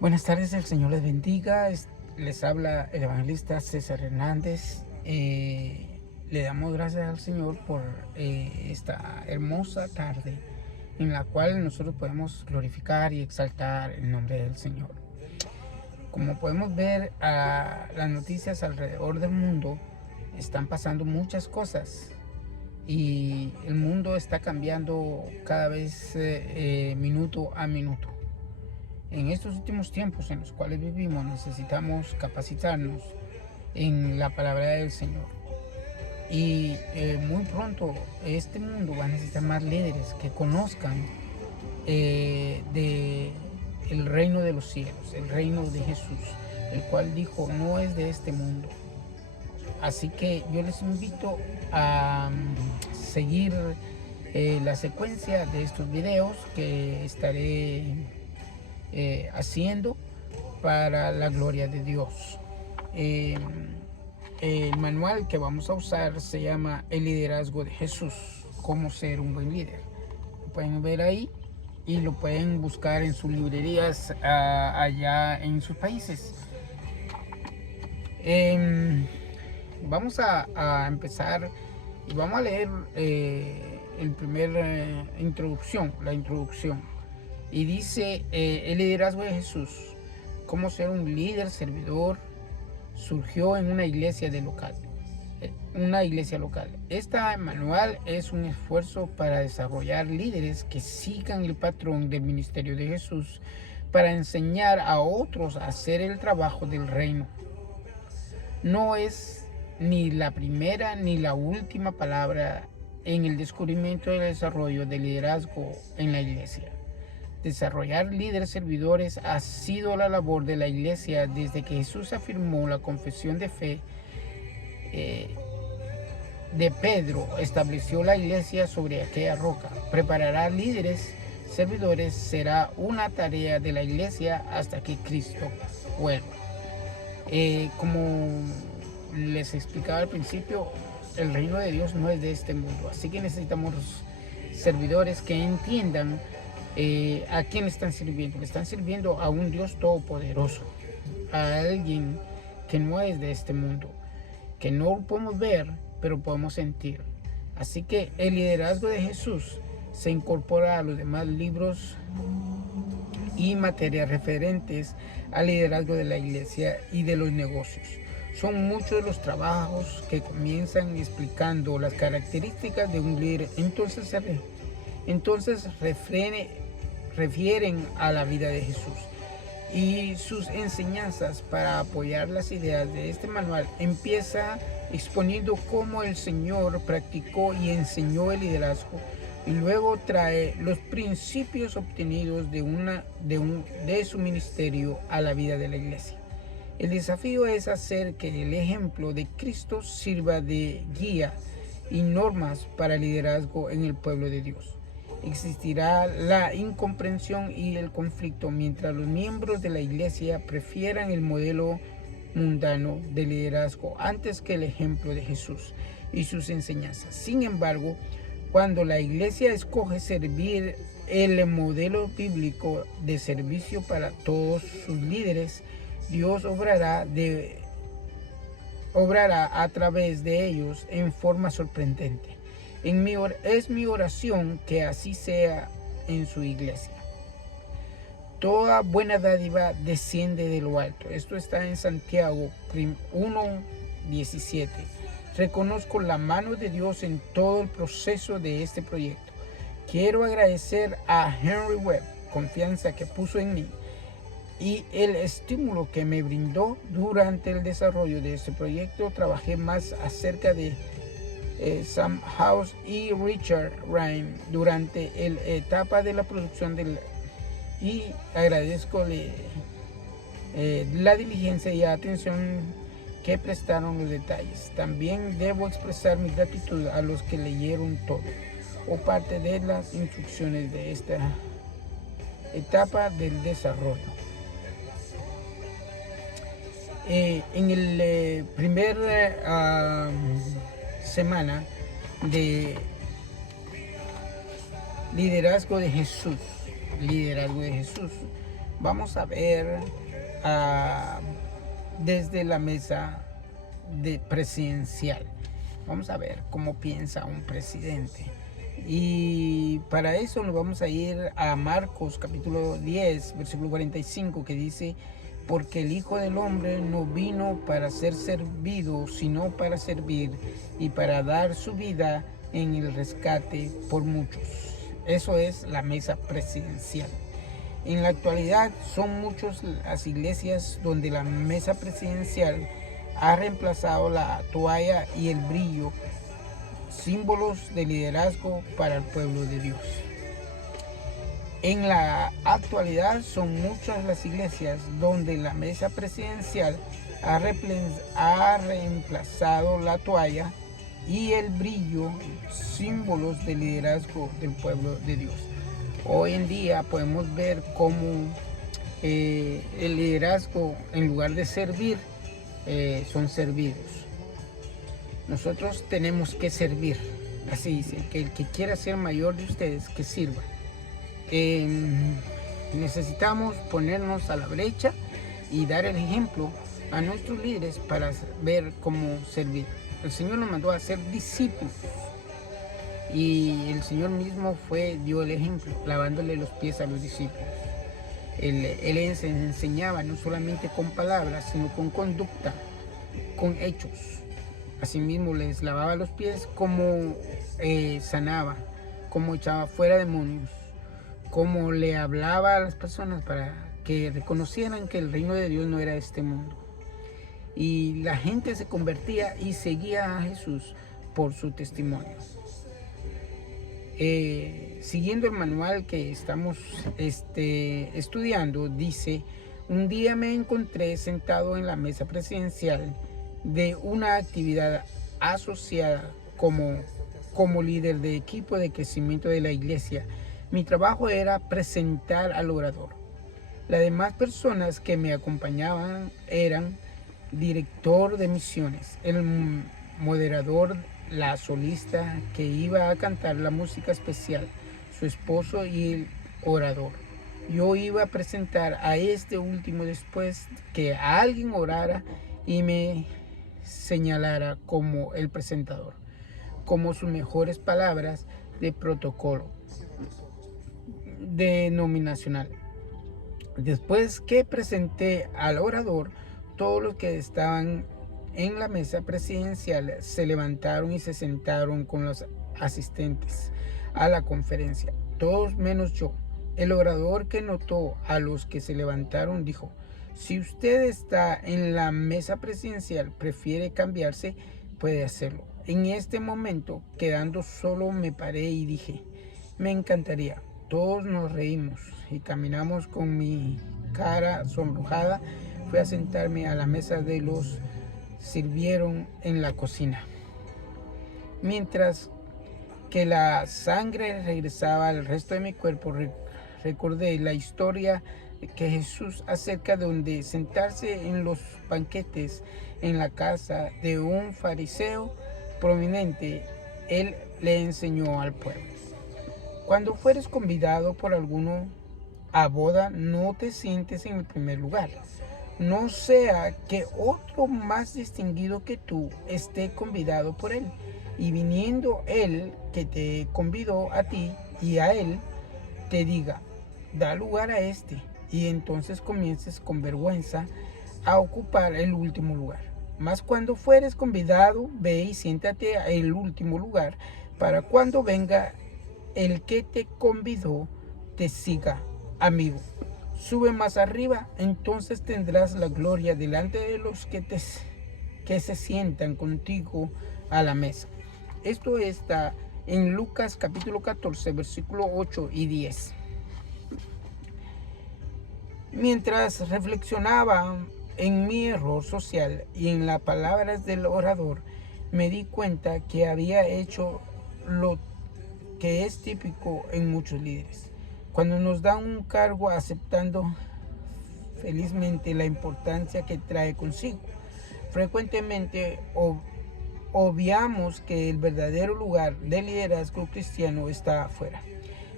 Buenas tardes, el Señor les bendiga. Les habla el evangelista César Hernández. Le damos gracias al Señor por esta hermosa tarde en la cual nosotros podemos glorificar y exaltar el nombre del Señor. Como podemos ver, las noticias alrededor del mundo están pasando muchas cosas y el mundo está cambiando cada vez minuto a minuto. En estos últimos tiempos en los cuales vivimos necesitamos capacitarnos en la palabra del Señor. Y muy pronto este mundo va a necesitar más líderes que conozcan de el reino de los cielos, el reino de Jesús, el cual dijo no es de este mundo. Así que yo les invito a seguir la secuencia de estos videos que estaré haciendo para la gloria de Dios. El manual que vamos a usar se llama El liderazgo de Jesús, cómo ser un buen líder. Lo pueden ver ahí y lo pueden buscar en sus librerías allá en sus países. Vamos a empezar y vamos a leer el primer introducción, la introducción. Y dice el liderazgo de Jesús, cómo ser un líder servidor, surgió en una iglesia local. Este manual es un esfuerzo para desarrollar líderes que sigan el patrón del ministerio de Jesús para enseñar a otros a hacer el trabajo del reino. No es ni la primera ni la última palabra en el descubrimiento y el desarrollo del liderazgo en la iglesia. Desarrollar líderes servidores ha sido la labor de la iglesia desde que Jesús afirmó la confesión de fe de Pedro. Estableció la iglesia sobre aquella roca. Preparar líderes servidores será una tarea de la iglesia hasta que Cristo vuelva. Como les explicaba al principio, el reino de Dios no es de este mundo. Así que necesitamos servidores que entiendan a quién están sirviendo. Le están sirviendo a un Dios todopoderoso, a alguien que no es de este mundo, que no podemos ver, pero podemos sentir. Así que el liderazgo de Jesús se incorpora a los demás libros y materias referentes al liderazgo de la iglesia y de los negocios. Son muchos los trabajos que comienzan explicando las características de un líder. Entonces refieren a la vida de Jesús y sus enseñanzas. Para apoyar las ideas de este manual, empieza exponiendo cómo el Señor practicó y enseñó el liderazgo, y luego trae los principios obtenidos de su ministerio a la vida de la iglesia. El desafío es hacer que el ejemplo de Cristo sirva de guía y normas para el liderazgo en el pueblo de Dios. Existirá la incomprensión y el conflicto mientras los miembros de la iglesia prefieran el modelo mundano de liderazgo antes que el ejemplo de Jesús y sus enseñanzas. Sin embargo, cuando la iglesia escoge servir el modelo bíblico de servicio para todos sus líderes, Dios obrará a través de ellos en forma sorprendente. Es mi oración que así sea en su iglesia. Toda buena dádiva desciende de lo alto. Esto está en Santiago 1:17. Reconozco la mano de Dios en todo el proceso de este proyecto. Quiero agradecer a Henry Webb, confianza que puso en mí y el estímulo que me brindó durante el desarrollo de este proyecto. Trabajé más acerca de Sam House y Richard Ryan durante la etapa de la producción y agradezco la diligencia y atención que prestaron los detalles. También debo expresar mi gratitud a los que leyeron todo o parte de las instrucciones de esta etapa del desarrollo. En el primer semana de liderazgo de Jesús, vamos a ver desde la mesa presidencial. Vamos a ver cómo piensa un presidente. Y para eso nos vamos a ir a Marcos capítulo 10, versículo 45, que dice: porque el Hijo del Hombre no vino para ser servido, sino para servir y para dar su vida en el rescate por muchos. Eso es la mesa presidencial. En la actualidad son muchas las iglesias donde la mesa presidencial ha reemplazado la toalla y el brillo, símbolos de liderazgo para el pueblo de Dios. En la actualidad son muchas las iglesias donde la mesa presidencial ha reemplazado la toalla y el brillo, símbolos de liderazgo del pueblo de Dios. Hoy en día podemos ver cómo el liderazgo, en lugar de servir, son servidos. Nosotros tenemos que servir. Así dice, que el que quiera ser mayor de ustedes, que sirva. Necesitamos ponernos a la brecha y dar el ejemplo a nuestros líderes para ver cómo servir. El Señor nos mandó a ser discípulos y el Señor mismo dio el ejemplo, lavándole los pies a los discípulos. Él enseñaba no solamente con palabras, sino con conducta, con hechos. Asimismo les lavaba los pies, como sanaba, como echaba fuera demonios, como le hablaba a las personas para que reconocieran que el reino de Dios no era este mundo. Y la gente se convertía y seguía a Jesús por su testimonio. Siguiendo el manual que estamos estudiando, dice: un día me encontré sentado en la mesa presidencial de una actividad asociada como líder de equipo de crecimiento de la iglesia. Mi trabajo era presentar al orador. Las demás personas que me acompañaban eran director de misiones, el moderador, la solista que iba a cantar la música especial, su esposo y el orador. Yo iba a presentar a este último después que alguien orara y me señalara como el presentador, como sus mejores palabras de protocolo denominacional. Después que presenté al orador, todos los que estaban en la mesa presidencial se levantaron y se sentaron con los asistentes a la conferencia, todos menos yo. El orador, que notó a los que se levantaron, dijo: si usted está en la mesa presidencial, prefiere cambiarse, puede hacerlo. En este momento, quedando solo, me paré y dije: me encantaría. Todos nos reímos y caminamos con mi cara sonrojada. Fui a sentarme a la mesa de los sirvieron en la cocina. Mientras que la sangre regresaba al resto de mi cuerpo, recordé la historia que Jesús acerca de donde sentarse en los banquetes en la casa de un fariseo prominente. Él le enseñó al pueblo: cuando fueres convidado por alguno a boda, no te sientes en el primer lugar, no sea que otro más distinguido que tú esté convidado por él, y viniendo él que te convidó a ti y a él, te diga: da lugar a este, y entonces comiences con vergüenza a ocupar el último lugar. Mas cuando fueres convidado, ve y siéntate en el último lugar, para cuando venga el que te convidó, te siga. Amigo, sube más arriba, entonces tendrás la gloria delante de los que se sientan contigo a la mesa. Esto está en Lucas capítulo 14, versículo 8 y 10. Mientras reflexionaba en mi error social y en las palabras del orador, me di cuenta que había hecho lo que es típico en muchos líderes. Cuando nos dan un cargo, aceptando felizmente la importancia que trae consigo, frecuentemente obviamos que el verdadero lugar de liderazgo cristiano está afuera.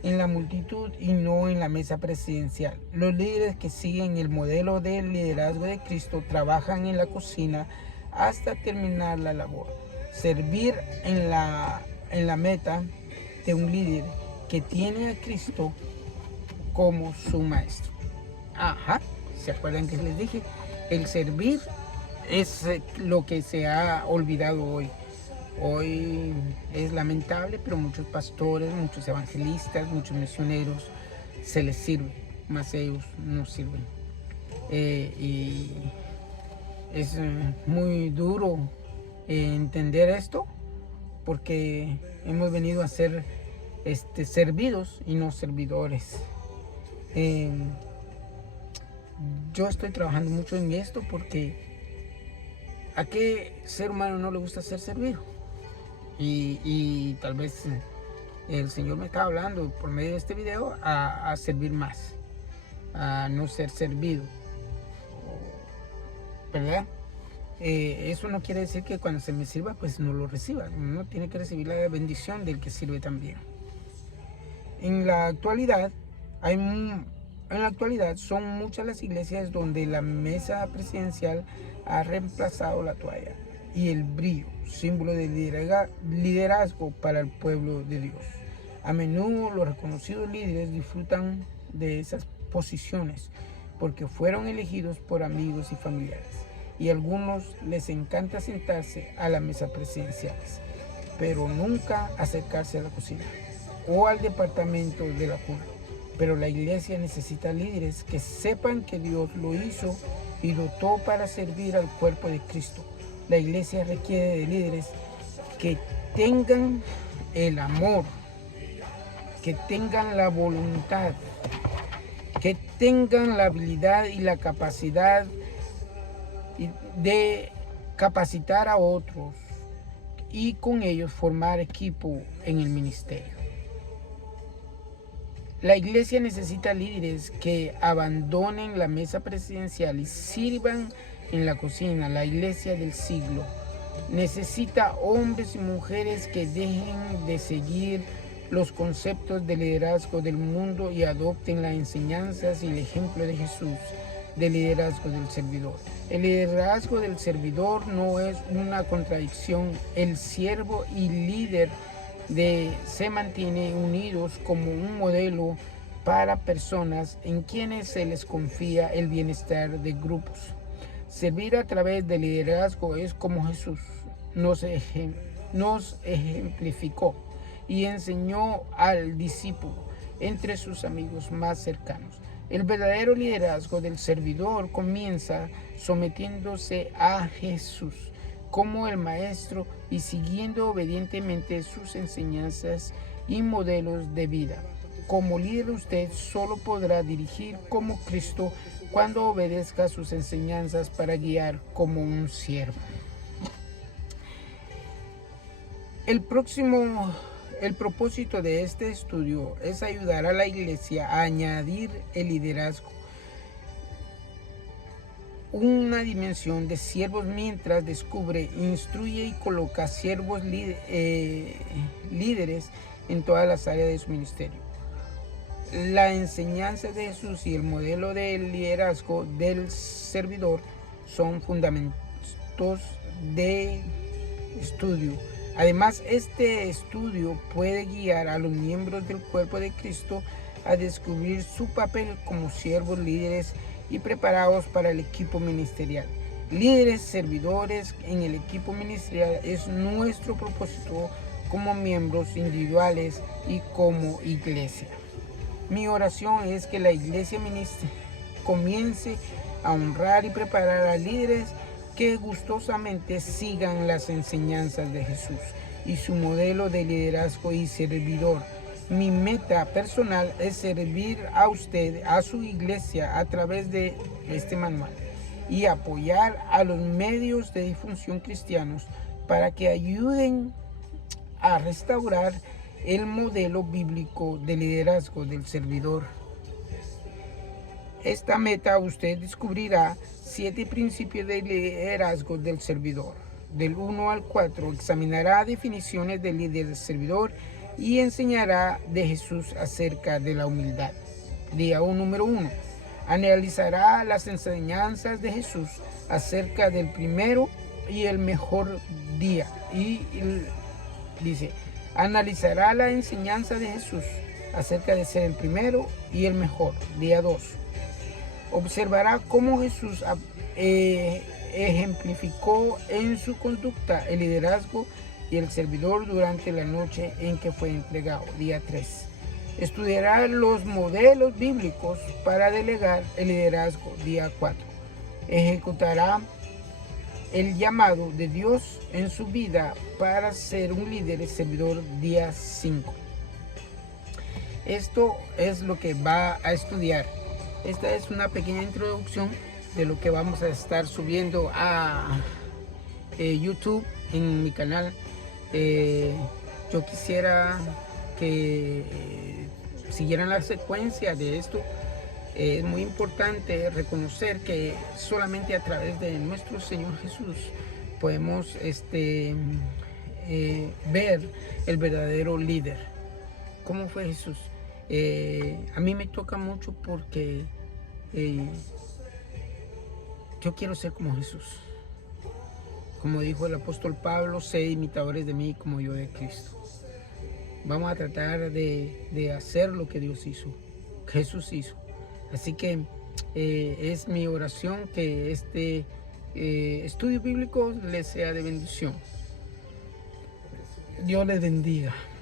en la multitud y no en la mesa presidencial. Los líderes que siguen el modelo del liderazgo de Cristo trabajan en la cocina hasta terminar la labor. Servir en la meta de un líder que tiene a Cristo como su maestro. Ajá, ¿se acuerdan que les dije? El servir es lo que se ha olvidado hoy. Hoy es lamentable, pero muchos pastores, muchos evangelistas, muchos misioneros se les sirve, más ellos no sirven. Y es muy duro entender esto, porque hemos venido a ser servidos y no servidores. Yo estoy trabajando mucho en esto porque ¿a qué ser humano no le gusta ser servido? Y tal vez el Señor me está hablando por medio de este video a servir más, a no ser servido, ¿verdad? Eso no quiere decir que cuando se me sirva pues no lo reciba. Uno tiene que recibir la bendición del que sirve también. En la actualidad son muchas las iglesias donde la mesa presidencial ha reemplazado la toalla y el brillo, símbolo de liderazgo para el pueblo de Dios. A menudo los reconocidos líderes disfrutan de esas posiciones porque fueron elegidos por amigos y familiares, y a algunos les encanta sentarse a la mesa presidencial, pero nunca acercarse a la cocina o al departamento de la cuna. Pero la iglesia necesita líderes que sepan que Dios lo hizo y dotó para servir al cuerpo de Cristo. La iglesia requiere de líderes que tengan el amor, que tengan la voluntad, que tengan la habilidad y la capacidad de capacitar a otros y con ellos formar equipo en el ministerio. La iglesia necesita líderes que abandonen la mesa presidencial y sirvan en la cocina. La iglesia del siglo necesita hombres y mujeres que dejen de seguir los conceptos de liderazgo del mundo y adopten las enseñanzas y el ejemplo de Jesús del liderazgo del servidor. El liderazgo del servidor no es una contradicción. El siervo y líder se mantiene unidos como un modelo para personas en quienes se les confía el bienestar de grupos. Servir a través del liderazgo es como Jesús nos ejemplificó y enseñó al discípulo entre sus amigos más cercanos. El verdadero liderazgo del servidor comienza sometiéndose a Jesús como el maestro y siguiendo obedientemente sus enseñanzas y modelos de vida. Como líder, usted solo podrá dirigir como Cristo cuando obedezca sus enseñanzas para guiar como un siervo. El propósito de este estudio es ayudar a la iglesia a añadir el liderazgo una dimensión de siervos mientras descubre, instruye y coloca siervos líderes en todas las áreas de su ministerio. La enseñanza de Jesús y el modelo de liderazgo del servidor son fundamentos de estudio. Además, este estudio puede guiar a los miembros del cuerpo de Cristo a descubrir su papel como siervos líderes y preparados para el equipo ministerial. Líderes, servidores en el equipo ministerial es nuestro propósito como miembros individuales y como iglesia. Mi oración es que la iglesia comience a honrar y preparar a líderes que gustosamente sigan las enseñanzas de Jesús y su modelo de liderazgo y servidor. Mi meta personal es servir a usted, a su iglesia, a través de este manual y apoyar a los medios de difusión cristianos para que ayuden a restaurar el modelo bíblico de liderazgo del servidor. Esta meta usted descubrirá 7 principios de liderazgo del servidor. Del 1 al 4 examinará definiciones de líder servidor y enseñará de Jesús acerca de la humildad. Día número 1. Analizará las enseñanzas de Jesús acerca del primero y el mejor día. Dice, analizará la enseñanza de Jesús acerca de ser el primero y el mejor. Día 2. Observará cómo Jesús ejemplificó en su conducta el liderazgo y el servidor durante la noche en que fue entregado. Día 3. Estudiará los modelos bíblicos para delegar el liderazgo. Día 4. Ejecutará el llamado de Dios en su vida para ser un líder y servidor. Día 5. Esto es lo que va a estudiar. Esta es una pequeña introducción de lo que vamos a estar subiendo a YouTube en mi canal. Yo quisiera que siguieran la secuencia de esto. Es muy importante reconocer que solamente a través de nuestro Señor Jesús podemos ver el verdadero líder. ¿Cómo fue Jesús? A mí me toca mucho porque yo quiero ser como Jesús. Como dijo el apóstol Pablo, sed imitadores de mí como yo de Cristo. Vamos a tratar de hacer lo que Dios hizo, que Jesús hizo. Así que es mi oración que este estudio bíblico les sea de bendición. Dios les bendiga.